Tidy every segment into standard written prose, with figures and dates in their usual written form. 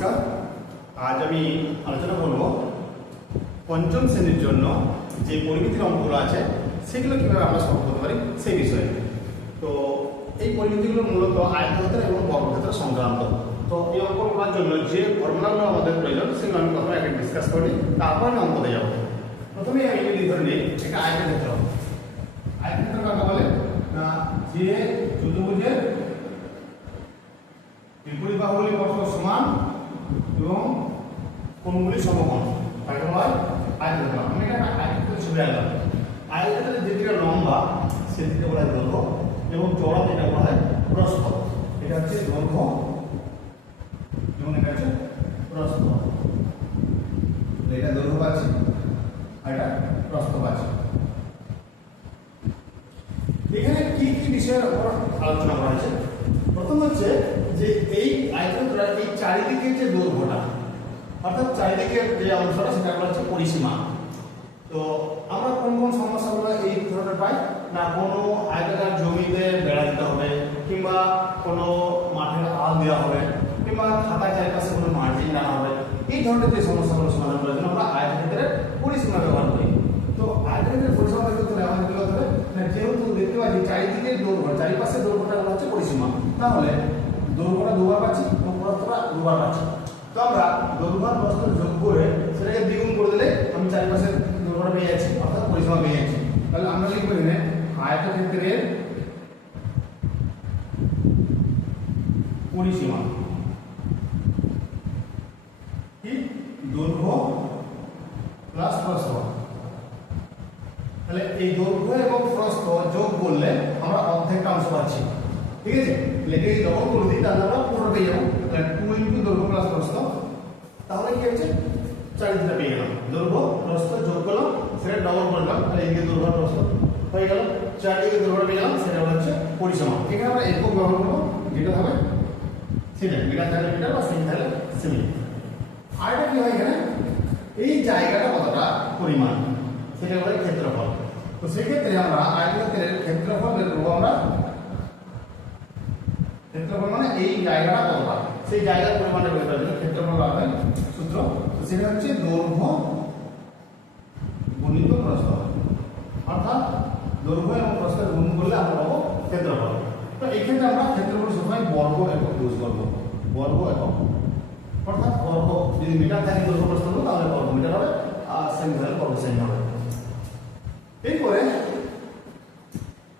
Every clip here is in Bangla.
নমস্কার। আজ আমি আলোচনা করব পঞ্চম শ্রেণীর জন্য যে পরিমিতির অঙ্কগুলো আছে সেগুলো কীভাবে আমরা সলভ করতে পারি সেই বিষয়ে। তো এই পরিমিতিগুলো মূলত আয়তক্ষেত্র এবং বর্গক্ষেত্র সংক্রান্ত। তো এই অঙ্কগুলো করার জন্য যে ফর্মুলাগুলো আমাদের প্রয়োজন সেগুলো আমি প্রথমে আগে ডিসকাস করি, তারপর আমি অঙ্কতে যাব। প্রথমে আমি যদি ধরে নিই এটা আয়তক্ষেত্র। আয়তক্ষেত্র কাকে বলে না, যে চতুর্ভুজের বিপরীত বাহুগুলি পরস্পর সমান এবং কোণগুলি সমকোণ তাকে বলা হয় আয়তক্ষেত্র। আমি এটা আয়তক্ষেত্রের ছবি আঁকলাম। আয়তক্ষেত্রের যেদিকে লম্বা সেদিকে বলা হয় দৈর্ঘ্য এবং চওড়া যেটা বলা হয় প্রস্থ। এটা হচ্ছে দৈর্ঘ্য এবং এটা হচ্ছে প্রস্থ। এটা দৈর্ঘ্য পাচ্ছি আর এটা প্রস্থ পাচ্ছি। এখানে কি কি বিষয়ের উপর আলোচনা করা হয়েছে? প্রথম হচ্ছে যে এই আয়তক্ষেত্রের এই চারিদিকে যে দৈর্ঘ্যটা অর্থাৎ চারিদিকের যে অংশটা সেটা হচ্ছে পরিসীমা। তো আমরা কোন কোন সমস্যাগুলো এই ধরনের পাই না, কোনো আয়তাকার জমিতে বেড়া দিতে হবে, কিংবা কোনো মাঠের আল দেওয়া হবে, কিংবা খাতার চারিপাশে কোনো মার্জিন টানা হবে। এই ধরনের যে সমস্যাগুলো সমাধান করার জন্য আমরা আয়তক্ষেত্রের পরিসীমা ব্যবহার করি। তো আয়তক্ষেত্রের পরিসীমা ব্যবহার করতে আমাদের কি করতে হবে না, যেহেতু দেখতে পাচ্ছি চারিদিকের দৈর্ঘ্য চারিপাশের দৈর্ঘ্যটা হচ্ছে পরিসীমা, তাহলে দৈর্ঘ্যটা দুবার পাচ্ছি এবং প্রস্থটা দুবার পাচ্ছি। তো আমরা দৈর্ঘ্য আর প্রস্থ যোগ করে সেটাকে দ্বিগুণ করে দিলে আমি চারিপাশের দৈর্ঘ্যটা পেয়ে যাচ্ছি অর্থাৎ পরিসীমা পেয়ে যাচ্ছি। তাহলে আমরা লিখবো এখানে আয়তক্ষেত্রের পরিসীমা কি দৈর্ঘ্য প্লাস প্রস্থ। তাহলে এই দৈর্ঘ্য এবং প্রস্থ যোগ করলে আমরা অর্ধেকটা অংশ পাচ্ছি। ঠিক আছে, লেখে যখন করে দিই তাহলে আমরা পুরোটা পেয়ে যাবো। তাহলে 2 × দৈর্ঘ্য প্লাস প্রস্থ, তাহলে কি হচ্ছে চারিদিকটা পেয়ে গেলাম। দৈর্ঘ্য প্রস্থ যোগ করলাম, সেটা ডবল করলাম, তাহলে এদিকে দৈর্ঘ্য প্রস্থ হয়ে গেল। চারিদিকে দৈর্ঘ্য পেয়ে গেলাম, সেটা হচ্ছে পরিসীমা। এখানে আমরা একক ব্যবহার করবো, যেটা হবে সেটা মিটার থাকলে মিটার বা সেমি থাকলে সেমি। আর এটা কি হয় এখানে এই জায়গাটা কতটা পরিমাণ সেটা বলে ক্ষেত্রফল। তো সেক্ষেত্রে আমরা আয়তক্ষেত্রের ক্ষেত্রফল বের করবো। আমরা ক্ষেত্রফল মানে এই জায়গাটা কতটা, সেই জায়গার পরিমাণটা বের করার জন্য ক্ষেত্রফল ব্যবহার হয় সূত্র। তো সেটা হচ্ছে দৈর্ঘ্য গুণিত প্রস্থ, অর্থাৎ দৈর্ঘ্য এবং প্রস্থের গুণ করলে আমরা পাবো ক্ষেত্রফল। তো এই ক্ষেত্রে আমরা ক্ষেত্রফল সবসময় বর্গ একক ইউজ করবো। বর্গ একক অর্থাৎ বর্গ যদি মিটার থাকে দৈর্ঘ্য প্রস্থ হবে তাহলে বর্গ মিটার হবে, আর সেমি হলে বর্গ সেমি হবে। এরপরে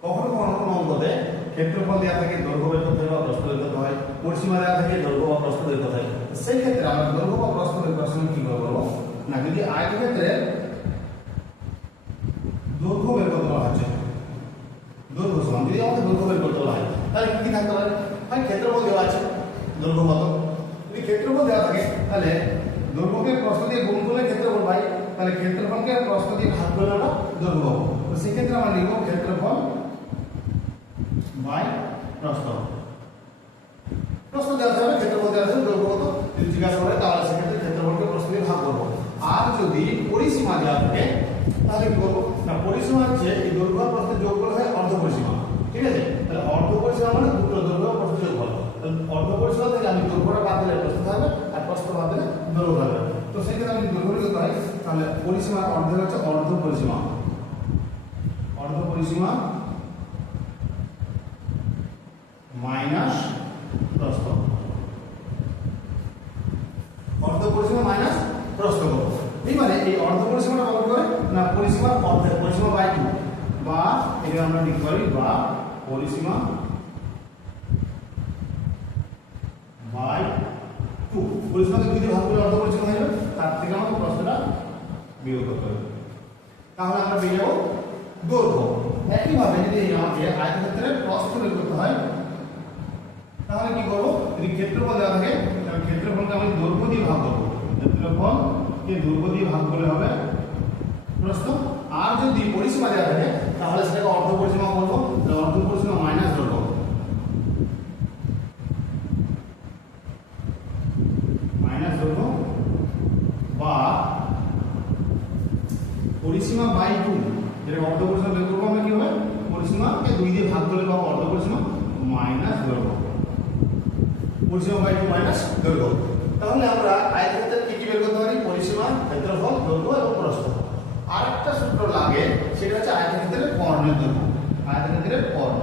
কখনো কখনো কোনো অঙ্কতে ক্ষেত্রফল দেওয়া থাকে দৈর্ঘ্য বের করতে হয় বা প্রস্থ বের করতে হয়, পরিসীমা দেওয়া থাকে দৈর্ঘ্য বা প্রস্থ বের করতে হয়। সেই ক্ষেত্রে আমরা দৈর্ঘ্য বা প্রস্থ বের করার সময় কি করবো না, যদি আয়তক্ষেত্রের দৈর্ঘ্য বের করতে বলা হচ্ছে, দৈর্ঘ্য সমান যদি আমাদের দৈর্ঘ্য বের করতে বলা হয় তাহলে কি থাকতে পারে, হয় ক্ষেত্রফল দেওয়া আছে দৈর্ঘ্য কত। যদি ক্ষেত্রফল দেওয়া থাকে তাহলে দৈর্ঘ্যকে প্রস্থ দিয়ে গুণ করলে ক্ষেত্রফল পাই, তাহলে ক্ষেত্রফলকে প্রস্থ দিয়ে ভাগ করলে আমরা দৈর্ঘ্য পাবো। তো সেক্ষেত্রে আমরা লিখবো ক্ষেত্রফল বাই প্রস্থ। প্রস্থ দেওয়া যাবে, ক্ষেত্রফল দেওয়া যাবে, দৈর্ঘ্য কত যদি জিজ্ঞাসা করে তাহলে সেক্ষেত্রে ক্ষেত্রফলকে প্রস্থ দিয়ে ভাগ করবো। আর যদি পরিসীমা দেওয়া থাকে তাহলে কি করবো না, পরিসীমা হচ্ছে এই দৈর্ঘ্য আর প্রস্থ যোগ করলে হয় অর্ধ পরিসীমা। ঠিক আছে, তাহলে অর্ধ পরিসীমা মানে দুটো দৈর্ঘ্য আর প্রস্থ যোগ করো। অর্ধ পরিসীমা থেকে আমি দৈর্ঘ্যটা বাদ দিলে প্রস্থ থাকবে আর প্রস্থ বাদ দিলে দৈর্ঘ্য থাকবে। তো সেক্ষেত্রে আমি দৈর্ঘ্য লিখতে পারি, তাহলে পরিসীমার অর্ধেক হচ্ছে অর্ধ পরিসীমা। অর্ধ পরিসীমা মাইনাস প্রস্থ। অর্ধ পরিসীমা মাইনাস প্রস্থ করব। এইবারে এই অর্ধ পরিসীমাটা কত করে না, পরিসীমার অর্ধেক, পরিসীমা বাই 2, বা এটা আমরা লিখতে পারি বা পরিসীমা বাই 2। পরিসীমাকে 2 দিয়ে ভাগ করলে অর্ধ পরিসীমা হয়ে যাবে, তার থেকে আমাদের প্রস্থটা বিয়োগ করতে হবে। তাহলে আমরা পেয়ে যাবো দৈর্ঘ্য। একইভাবে যদি আমাকে আয়তক্ষেত্রের প্রস্থ বের করতে হয় তাহলে কি করবো, যদি ক্ষেত্রফল দেওয়া থাকে তাহলে ক্ষেত্রফলকে আমি দৈর্ঘ্য দিয়ে ভাগ করবো। ক্ষেত্রফলকে দৈর্ঘ্য দিয়ে ভাগ করলে হবে প্রস্থ। আর যদি পরিসীমা দেওয়া থাকে তাহলে সেটাকে অর্ধ পরিসীমা বলবো। অর্ধ পরিসীমা মাইনাস দৈর্ঘ্য, মাইনাস দৈর্ঘ্য বা পরিসীমা বাই 2, যেটা অর্ধ পরিসীমা বের করবো আমরা কি হবে, পরিসীমাকে 2 দিয়ে ভাগ করলে পাবো অর্ধ পরিসীমা মাইনাস দৈর্ঘ্য। পরিসীমা বাই 2 মাইনাস দৈর্ঘ্য। তাহলে আমরা আয়তক্ষেত্রের কি কি বের করতে পারি? পরিসীমা, ক্ষেত্রফল, দৈর্ঘ্য এবং প্রস্থ। আরেকটা সূত্র লাগে, সেটা হচ্ছে আয়তক্ষেত্রের কর্ণের দৈর্ঘ্য। আয়তক্ষেত্রের কর্ণ,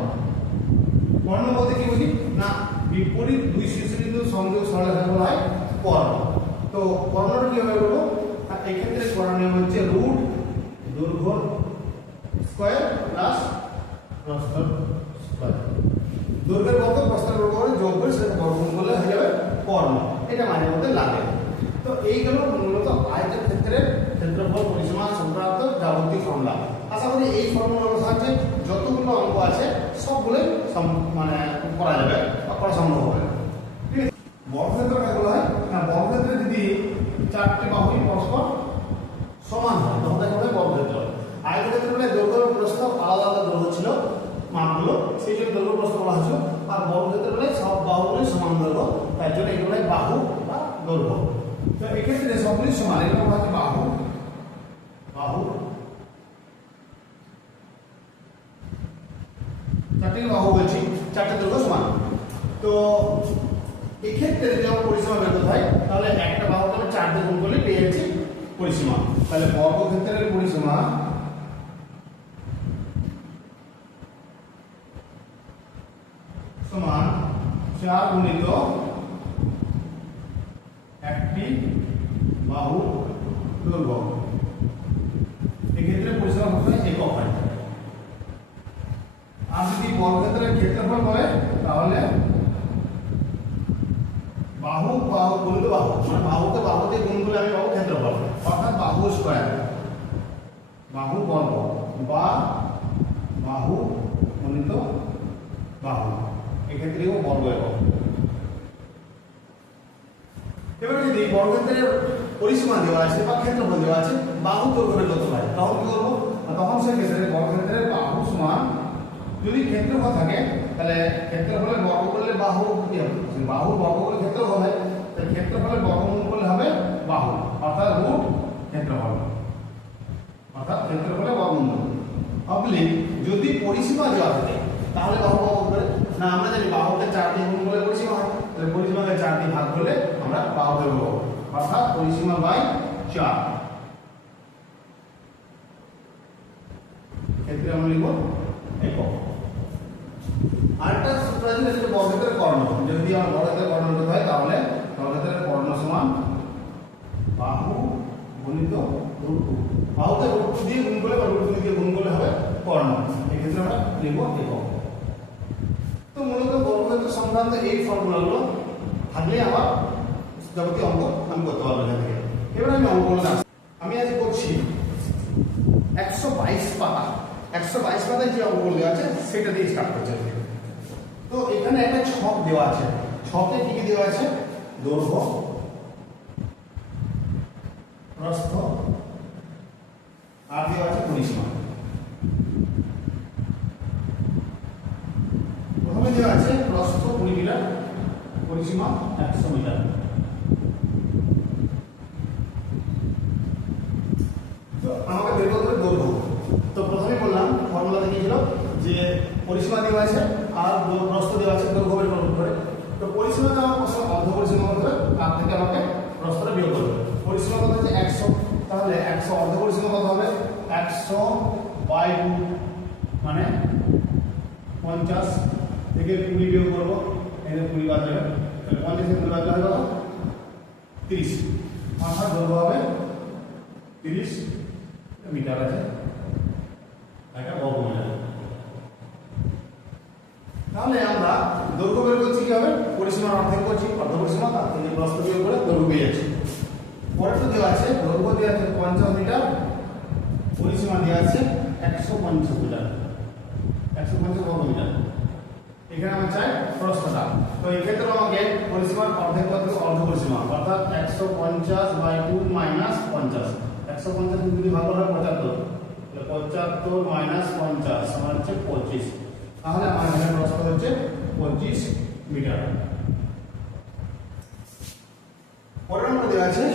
কর্ণ বলতে কি বুঝি না, বিপরীত দুই শীর্ষবিন্দু সংযোগ সরলরেখা বলা হয় কর্ণ। তো কর্ণটা কিভাবে করবো? এই ক্ষেত্রে কর্ণ নিয়ম হচ্ছে রুট দৈর্ঘ্য স্কয়ার প্লাস প্রস্থ স্কয়ার। দৈর্ঘ্যের বর্গ প্রস্থের বর্গ করে যোগ করে সেটা বর্গমূল করলে হয়ে যাবে কর্ণ। এটা মাঝে মধ্যে লাগে। তো এইগুলো মূলত আয়তক্ষেত্রের ক্ষেত্রফল, পরিসীমা সংক্রান্ত যাবতীয় ফর্মুলা। আশা করি এই ফর্মুলার সাহায্যে যতগুলো অঙ্ক আছে সবগুলোই মানে করা যাবে বা করা সম্ভব হবে। ঠিক আছে, বর্গক্ষেত্র কাকে বলা হয় না? বর্গক্ষেত্রে যদি চারটি বাহুই পরস্পর সমান হয় তখন তাকে বলা হয় বর্গক্ষেত্র। আয়তক্ষেত্রে বলে দৈর্ঘ্য এবং প্রস্থ আলাদা আলাদা দৈর্ঘ্য ছিল মাপগুলো, সেই জন্য দৈর্ঘ্য প্রস্থ বলা হয়েছিল। আর বর্গক্ষেত্রে বলে সব বাহুগুলি সমান দৈর্ঘ্য, তাই জন্য এগুলো বাহু বা দৈর্ঘ্য। তো এক্ষেত্রে সবগুলি সমান, এগুলো বলা হচ্ছে বাহু। বাহু চারটি বাহু বলছি, চারটি দৈর্ঘ্য সমান। তো এক্ষেত্রে যদি আমার পরিসীমা বের করতে হয় তাহলে একটা বাহুকে আমি 4 দিয়ে গুণ করলে পেয়ে যাচ্ছি পরিসীমা। তাহলে বর্গক্ষেত্রের পরিসীমা সমান 4 গুণিত একটি বাহু দৈর্ঘ্য। এক্ষেত্রে পরিসীমা হচ্ছে একক হয়। আর যদি বর্গক্ষেত্রের ক্ষেত্রফল বলে তাহলে বাহু বাহু গুণিত বাহু, মানে বাহুকে বাহু দিয়ে গুণ করলে আমি পাবো ক্ষেত্রফল, অর্থাৎ বাহু স্কয়ার, বাহু বর্গ বা বাহু গুণিত বাহু, এক্ষেত্রেও বর্গ একক। এবার যদি বর্গক্ষেত্রের পরিসীমা দেওয়া আছে বা ক্ষেত্রফল দেওয়া আছে, বাহু দৈর্ঘ্য বের করতে হয়, তখন কি করবো? তখন সেক্ষেত্রে বর্গক্ষেত্রের বাহু সমান, যদি ক্ষেত্রফল থাকে তাহলে ক্ষেত্রফলের বর্গ করলে বাহু কি হবে? বাহু বর্গ করলে ক্ষেত্রফল হয়, তাহলে ক্ষেত্রফলের বর্গমূল করলে হবে বাহু, অর্থাৎ রুট ক্ষেত্রফল, অর্থাৎ ক্ষেত্রফলের বর্গমূল। অবলিক যদি পরিসীমা দেওয়া থাকে তাহলে বাহু বর্গ করে না, আমরা জানি বাহুকে 4 দিয়ে গুণ করলে পরিসীমা হয়, তাহলে পরিসীমাকে 4 দিয়ে ভাগ করলে আমরা বাহু পাবো, অর্থাৎ পরিসীমা বাই 4। ক্ষেত্রে আমরা লিখব একক। আরেকটা সূত্র আছে যেটা বর্গক্ষেত্রের কর্ণ। যদি আমার বর্গক্ষেত্রের কর্ণ করতে হয় তাহলে বর্গক্ষেত্রের কর্ণ সমান বাহু গুণিত রুট 2। বাহুকে রুট 2 দিয়ে গুণ করলে বা রুট 2 দিয়ে গুণ করলে হবে কর্ণ। এই ক্ষেত্রে আমরা লিখব একক। তো মূলত বর্গক্ষেত্র সংক্রান্ত এই ফর্মুলাগুলো থাকলে আমার যাবতীয় অঙ্ক আমি করতে পারবো এখান থেকে। এবার আমি অঙ্কগুলো আসছি। আমি আজ করছি 122 পাতা। 122 পাতায় যে অঙ্কগুলো দেওয়া আছে সেটা দিয়ে স্টার্ট করছি। তো এখানে একটা ছক দেওয়া আছে, ছকে কি কি দেওয়া আছে? দৈর্ঘ্য, প্রস্থ আর দেওয়া আছে পরিসীমা। প্রথমে দেওয়া আছে প্রস্থ 20 মিটার, পরিসীমা 100 মিটার। তো আমাকে বের করতে হবে দৈর্ঘ্য। তো প্রথমে বললাম ফর্মুলাতে কি ছিল যে পরিসীমা দেওয়া আছে আর প্রস্থ দেওয়া আছে, দৈর্ঘ্য বের করতে হবে। তো পরিসীমা দেওয়া প্রশ্ন অর্ধ পরিসীমা করতে হবে, তার থেকে আমাকে প্রস্থটা বিয়োগ করতে হবে। পরিসীমা কত হচ্ছে 100, তাহলে 100 অর্ধ পরিসীমা কত হবে? 100/2 মানে 50 থেকে 20 বিয়োগ করবো, এখানে 20 বাদ যাবে, তাহলে 50 থেকে 20 বাদ যাবে কত? 30, অর্থাৎ দৈর্ঘ্য হবে 30 মিটার আছে, একটা বর্গ মিটার। তাহলে আমরা দৈর্ঘ্য বের করছি কি হবে? পরিসীমার অর্ধেক করছি, অর্ধ পরিসীমা, তার থেকে প্রস্থ বিয়োগ করে দৈর্ঘ্য পেয়ে যাচ্ছি। পরেরটা দেওয়া আছে দৈর্ঘ্য দেওয়া আছে 50 মিটার, পরিসীমা দেওয়া আছে 150 মিটার, 150 বর্গ মিটার। এখানে আমরা চাই প্রস্থটা। তো এই ক্ষেত্রে আমাকে পরিসীমার অর্ধেক করতে হবে অর্ধ পরিসীমা, অর্থাৎ 150/2 মাইনাস 50। 150 যদি ভাগ করা হয় 75, তাহলে 75 মাইনাস 50 সমান হচ্ছে 25। তাহলে আমার এখানে প্রস্থ হচ্ছে 25 মিটার। পরের নম্বর দেওয়া আছে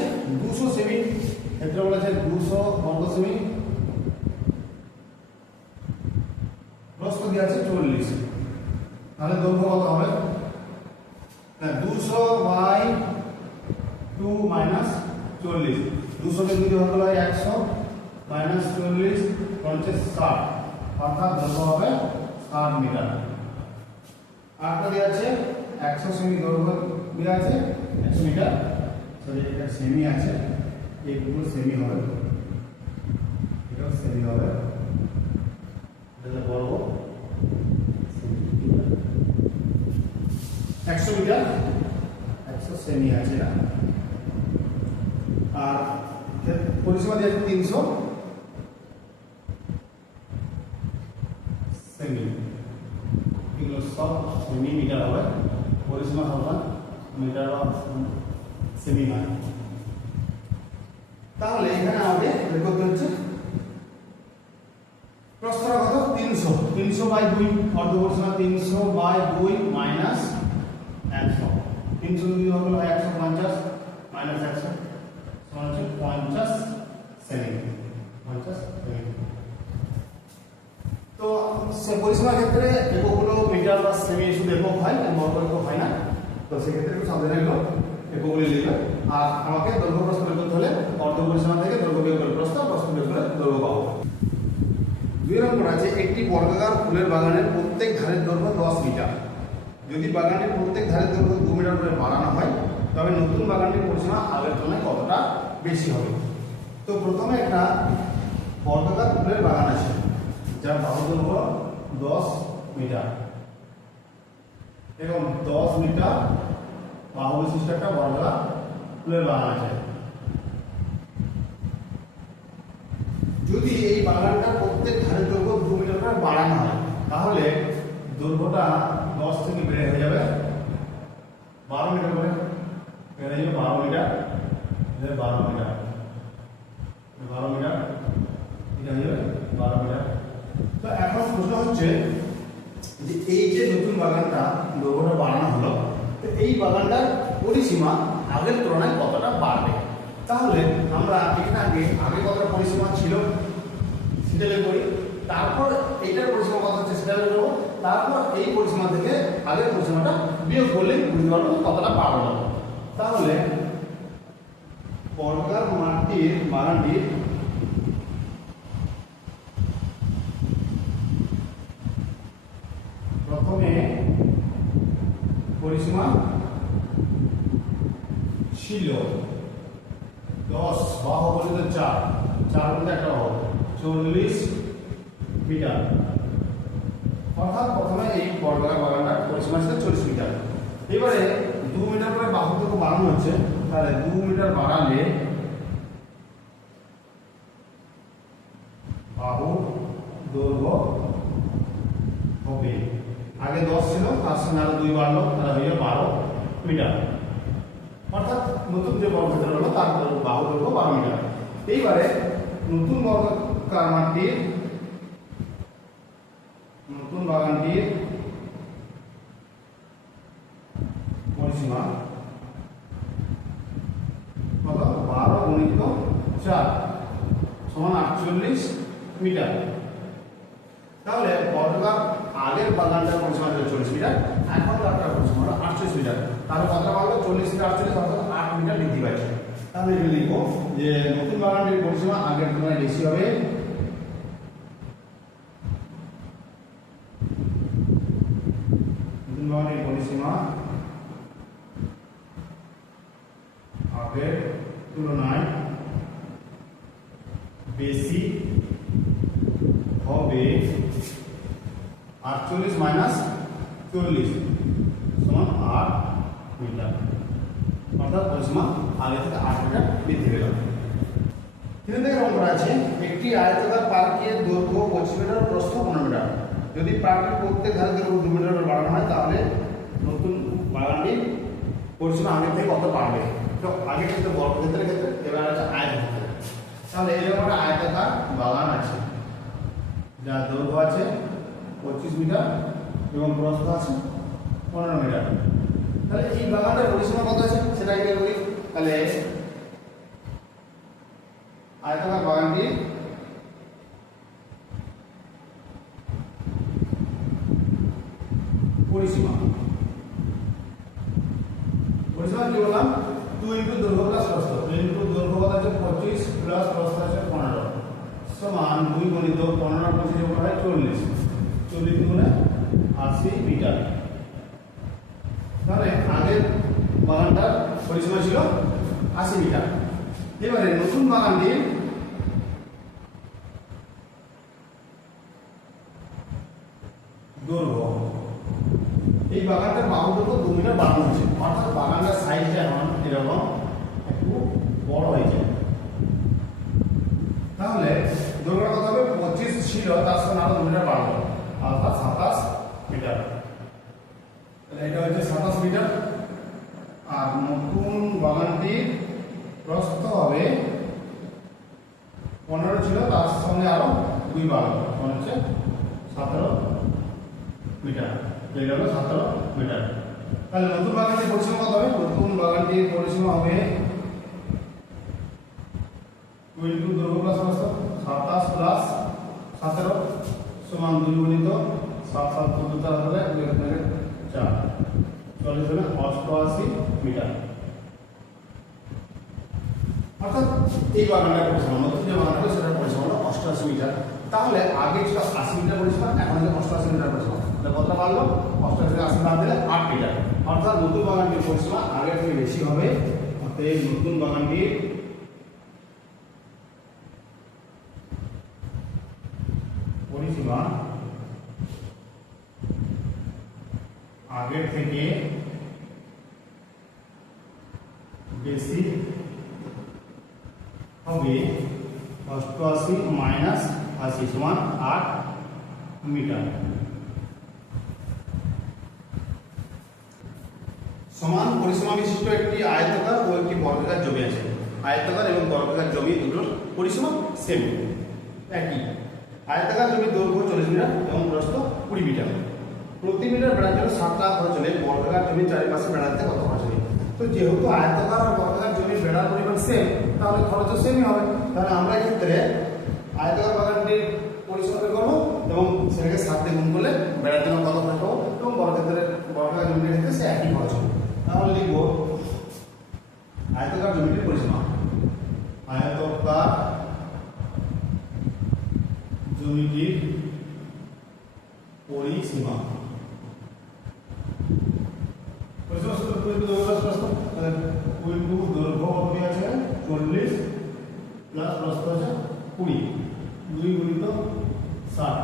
200 সেমি, ক্ষেত্র বলা আছে 200 বর্গ সেমি, প্রস্থ দেওয়া আছে 40। তাহলে দৈর্ঘ্য কত হবে? না 200/40 মাইনাস 40, 200 কে 2 দিয়ে ভাগ করলে হয় 100 মাইনাস 40 50 60, অর্থাৎ দৈর্ঘ্য হবে 60 মিটার। আরেকটা দেওয়া আছে 100 সেমি দৈর্ঘ্য দেওয়া আছে 100 মিটার, সরি এটা সেমি আছে, এইগুলো সেমি হবে, এটা সেমি হবে, এটা বর্গ 100 মিটার 100 সেমি আছে না। আর পরিসীমা দিয়ে 300 সেমি, এগুলো সব সেমি মিটার হবে, পরিসীমা হবে মিটার বা সেমি হয়। তাহলে এখানে আমাদের বের করতে হচ্ছে প্রস্থটা কত 300, 300 বাই 2 অর্ধ পরিসীমা 300 বাই 2 মাইনাস 100, 300 যদি হলো 150 মাইনাস 100 সমান হচ্ছে 50 সেমি, 50 সেমি। তো সে পরিসীমার ক্ষেত্রে এককগুলো মিটার বা সেমি শুধু একক হয়, বর্গ একক হয় না, তো সেক্ষেত্রে একটু সাবধানে এগুলো এককগুলি লিখবে। আর আমাকে দৈর্ঘ্য প্রস্থ বের করতে হলে অর্ধ পরিসীমা থেকে দৈর্ঘ্য বিয়োগ করে প্রস্থ, প্রস্থ বিয়োগ করে দৈর্ঘ্য পাবো। 2 নম্বর আছে একটি বর্গাকার ফুলের বাগানের প্রত্যেক ধারের দৈর্ঘ্য 10 মিটার। যদি বাগানটির প্রত্যেক ধারের দৈর্ঘ্য 2 মিটার করে বাড়ানো হয় তবে নতুন বাগানটির পরিসীমা আগের তুলনায় কতটা বেশি হবে। তো প্রথমে একটা বর্গাকার ফুলের বাগান আছে যার বাহু দৈর্ঘ্য 10 মিটার এবং 10 মিটার বাহু বিশিষ্ট একটা বর্গাকার ফুলের বাগান আছে। যদি এই বাগানটা প্রত্যেক ধারের দৈর্ঘ্য 2 মিটার করে বাড়ানো হয় তাহলে দৈর্ঘ্যটা 10 থেকে বেড়ে হয়ে যাবে 12 মিটার করে, বেড়ে যাবে 12 মিটার, 12 মিটার, 12 মিটার, এটা হয়ে যাবে 12 মিটার। তো এখন প্রশ্ন হচ্ছে যে এই যে নতুন বাগানটা দৈর্ঘ্যটা বাড়ানো হলো, তো এই বাগানটার পরিসীমা আগের তুলনায় কতটা বাড়বে। তাহলে আমরা এখানে আগে কতটা পরিসীমা ছিল সেটা বের করি, তারপর এইটার পরিসীমা কত হচ্ছে সেটা বের করবো, তারপর এই পরিসীমা থেকে আগের পরিসীমাটা বিয়োগ করলে বুঝতে পারবো কতটা পাবো। তাহলে বর্গাকার মাঠটির বাগানটির প্রথমে পরিসীমা ছিল 10, বাহু বলিত 4, 4 বলতে একটা বাহু 40 মিটার, অর্থাৎ প্রথমে এই বর্গাকার বাগানটার পরিসীমা ছিল 40 মিটার। এবারে 2 মিটার করে বাহু দৈর্ঘ্য বাড়ানো হচ্ছে, তাহলে 2 মিটার বাড়ালে বাহু দৈর্ঘ্য হবে, আগে 10 ছিল তার সঙ্গে আরো 2 বাড়লো, তাহলে হয়ে 12 মিটার, অর্থাৎ নতুন যে বর্গক্ষেত্র হলো তার বাহু দৈর্ঘ্য 12 মিটার। এইবারে নতুন বর্গাকার মাঠটির নতুন বাগানটির পরিসীমা কত 12 গুণিত 4 সমান 48 মিটার। তাহলে বর্গাকার আগের বাগানটার পরিসীমা ছিল 40 মিটার, এখন বাগানটার পরিসীমা হলো 48 মিটার, তাহলে কতটা বাড়লো 40 থেকে 48 অর্থাৎ 8 মিটার বৃদ্ধি পাচ্ছে। তাহলে এটা লিখবো যে নতুন বাগানটির পরিসীমা আগের তুলনায় বেশি হবে, নতুন বাগানটির পরিসীমা আগের তুলনায় বেশি হবে 48 মাইনাস 40 সমান 8 মিটার, অর্থাৎ পরিসীমা আগে থেকে 8 মিটার বৃদ্ধি পেল। 3 থেকে নম্বর আছে একটি আয়তাকার পার্কের দৈর্ঘ্য 25 মিটার, প্রস্থ 15 মিটার। যদি পার্কের প্রত্যেক ধারে দৈর্ঘ্য 2 মিটার করে বাড়ানো হয় তাহলে নতুন বাগানটির পরিসীমা আগে থেকে কত বাড়বে। তো আগে কিন্তু বর্গক্ষেত্রের ক্ষেত্রে, এবার আছে আয়তক্ষেত্রে। তাহলে এরকম একটা আয়তাকার বাগান আছে যার দৈর্ঘ্য আছে 25 মিটার এবং প্রস্থ আছে 15 মিটার। তাহলে এই বাগানটার পরিসীমা কত আছে সেটা বের করি। তাহলে আয়তাকার বাগানটি পরিসীমা কি বললাম 2 × দৈর্ঘ্য প্লাস প্রস্থ, গুণিত 15 আর 25 যোগ হয় 40, 40 গুণে 80 মিটার। তাহলে আগের বাগানটার পরিসীমা ছিল 80 মিটার। এবারে নতুন বাগানটির দৈর্ঘ্য, এই বাগানটার বাহু দৈর্ঘ্য 2 মিটার বাড়ানো হয়েছে, অর্থাৎ বাগানটার সাইজটা এখন এরকম একটু বড় হয়েছে। তাহলে দৈর্ঘ্যটা কত হবে? 25 ছিল, তার সঙ্গে আরো 2 মিটার বাড়লো, অর্থাৎ 27 মিটার। তাহলে এটা হচ্ছে 27 মিটার। আর নতুন বাগানটির প্রস্থ হবে 15 ছিল, তার সঙ্গে আরো 2 বাড়লো, হচ্ছে 17 মিটার। এই হলো 17 মিটার। তাহলে নতুন বাগানটির পরিসীমা কত হবে? নতুন বাগানটির পরিসীমা হবে 22 দৈর্ঘ্য প্লাস প্রস্থ 27 প্লাস 17 সমান 2 গুণিত 7 7 14 হলে 4 40 হলে 88 মিটার। অর্থাৎ এই বাগানটার পরিসীমা, নতুন যে বাগান হবে সেটার পরিসীমা হলো 88 মিটার। তাহলে আগে ছিল 80 মিটার পরিসীমা, এখন হচ্ছে 88 মিটার পরিসীমা। তাহলে কতটা বাড়লো? 88 থেকে 80 বাদ দিলে 8 মিটার। অর্থাৎ নতুন বাগানটির পরিসীমা আগের থেকে বেশি হবে। অতএব নতুন বাগানটির পরিসীমা আগের থেকে বেশি হবে। 88 মাইনাস 80 সমান 8 মিটার। সমান পরিসীমা বিশিষ্ট একটি আয়তাকার ও একটি বর্গাকার জমি আছে। আয়তাকার এবং বর্গাকার জমি দুটোর পরিসীমা সেম, একই। আয়তাকার জমির দৈর্ঘ্য 40 মিটার এবং প্রস্থ 20 মিটার। প্রতি মিটার বেড়ার জন্য 7 টাকা খরচ হলে বর্গাকার জমির চারিপাশে বেড়াতে কত খরচ হবে? তো যেহেতু আয়তাকার আর বর্গাকার জমির বেড়ার পরিমাণ সেম, তাহলে খরচও সেমই হবে। তাহলে আমরা এই ক্ষেত্রে আয়তাকার বাগানটির পরিসীমা বের করবো এবং সেটাকে 7 দিয়ে গুণ করলে বেড়ার জন্য কত খরচ হবে, এবং বর্গাকার জমির ক্ষেত্রে সে একই খরচ হবে। তাহলে লিখব আয়তাকার জমিটির পরিসীমা। আয়তাকার জমিটির পরিসীমা, পরিসীমা সূত্র দৈর্ঘ্য প্রস্থ। তাহলে দৈর্ঘ্য কত আছে? 40 প্লাস প্রস্থ আছে 20, 2 গুণিত 60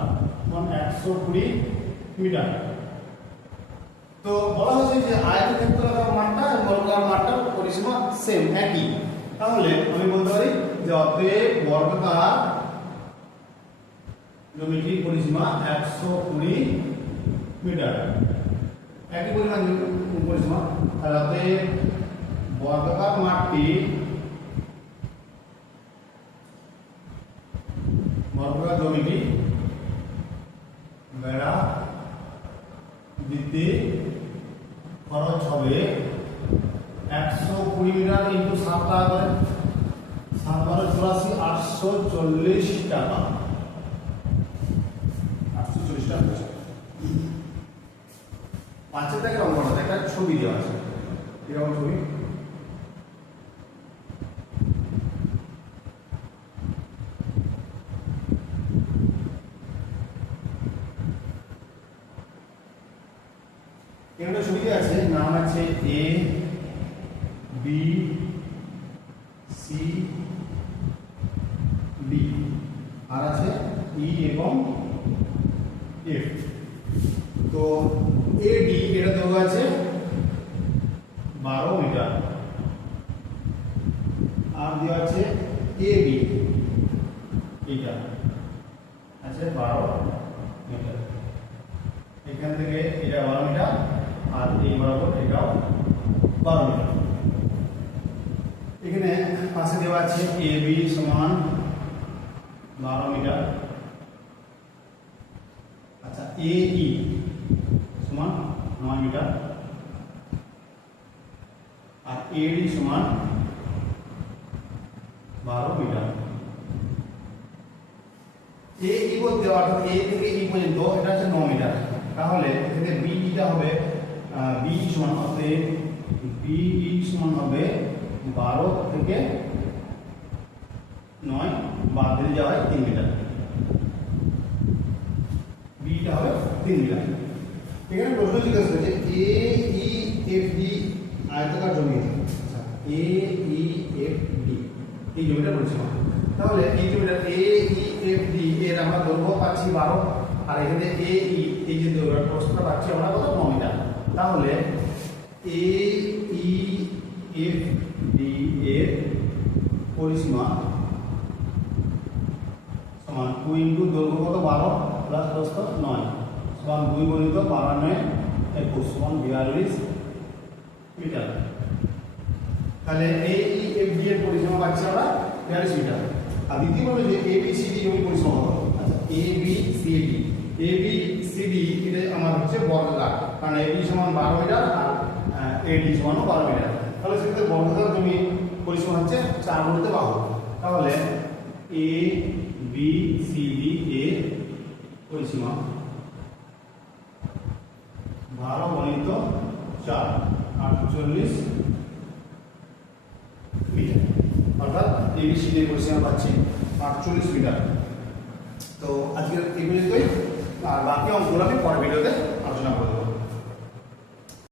সমান 120 মিটার। তো বলা হয়েছে যে আয়তক্ষেত্রাকার মানটা এবং বর্গাকার মানটার পরিসীমা সেম, একই। তাহলে আমি বলতে পারি যে অতএব বর্গাকার জমিটির পরিসীমা 120 মিটার, একই পরিমাণ পরিসীমা। তাহলে বর্গাকার মাঠটি বর্গাকার জমিটি বেড়া দিতে খরচ হবে 120 মিটার ইন্টু 7 টাকা করে, 7 × 84 840 টাকা। 840 টাকা। 5 টাকার অঙ্কটা একটা ছবি দেওয়া আছে, এরকম ছবি। এখানে ছবিতে আছে, নাম আছে এ বি সি ডি, আর আছে ই এবং এফ। তো এ ডি এটা দেওয়া আছে 12 মিটার, আর দেওয়া আছে এ বি এটা আছে 12 মিটার। এখান থেকে এটা 12 মিটার, আর এই বরাবর এটাও 12 মিটার। এখানে পাশে দেওয়া আছে এ বি সমান 12 মিটার। আচ্ছা, এ ই সমান 9 মিটার, আর এ ডি সমান 12 মিটার। এ ই বলতে অর্থাৎ এ থেকে ই পর্যন্ত এটা হচ্ছে 9 মিটার। তাহলে এখানে বি ইটা হবে বি সমান অতএব বি ই সমান হবে 12 থেকে 9 বাদ দিলে যাওয়া হয় 3 মিটার। 3 মিটার। এখানে প্রশ্ন জিজ্ঞাসা করেছে এ ই এফ ডি আয়তাকার জমি আছে। আচ্ছা, এ ই এফ ডি এই জমিটা পরিসীমা। তাহলে এই জমিটা এ ই এফ ডি এর আমরা দৈর্ঘ্য পাচ্ছি 12, আর এখানে এ ই এই যে দৈর্ঘ্য প্রস্থটা পাচ্ছি আমরা কত 9 মিটার। তাহলে এ ই এফ ডি এর পরিসীমা সমান 2 ইনটু দৈর্ঘ্য কত 12 প্লাস প্রস্থ 9 সমান 2 গুণিত 12 9 21 সমান 42 মিটার। তাহলে এ ই এফ ডি এর পরিসীমা পাচ্ছি আমরা 42 মিটার। আর দ্বিতীয় হলো যে এ বি সি ডি জমির পরিসীমা কত? আচ্ছা, এ বি সি ডি এটা আমার হচ্ছে বর্গাকার, কারণ এ বি সমান 12 মিটার আর এ ডি সমান 12 মিটার। তাহলে সেক্ষেত্রে বর্গাকার জমির পরিসীমা হচ্ছে 4 গুণিত বাহু। তাহলে এ বি সি ডি এর পরিসীমা 12 গুণিত 4 48 মিটার। অর্থাৎ এবিসি এর পরিসীমা পাচ্ছি 48 মিটার। তো আজকের এই পর্যন্তই, আর বাকি অঙ্কগুলো আমি পরের ভিডিওতে আলোচনা করব।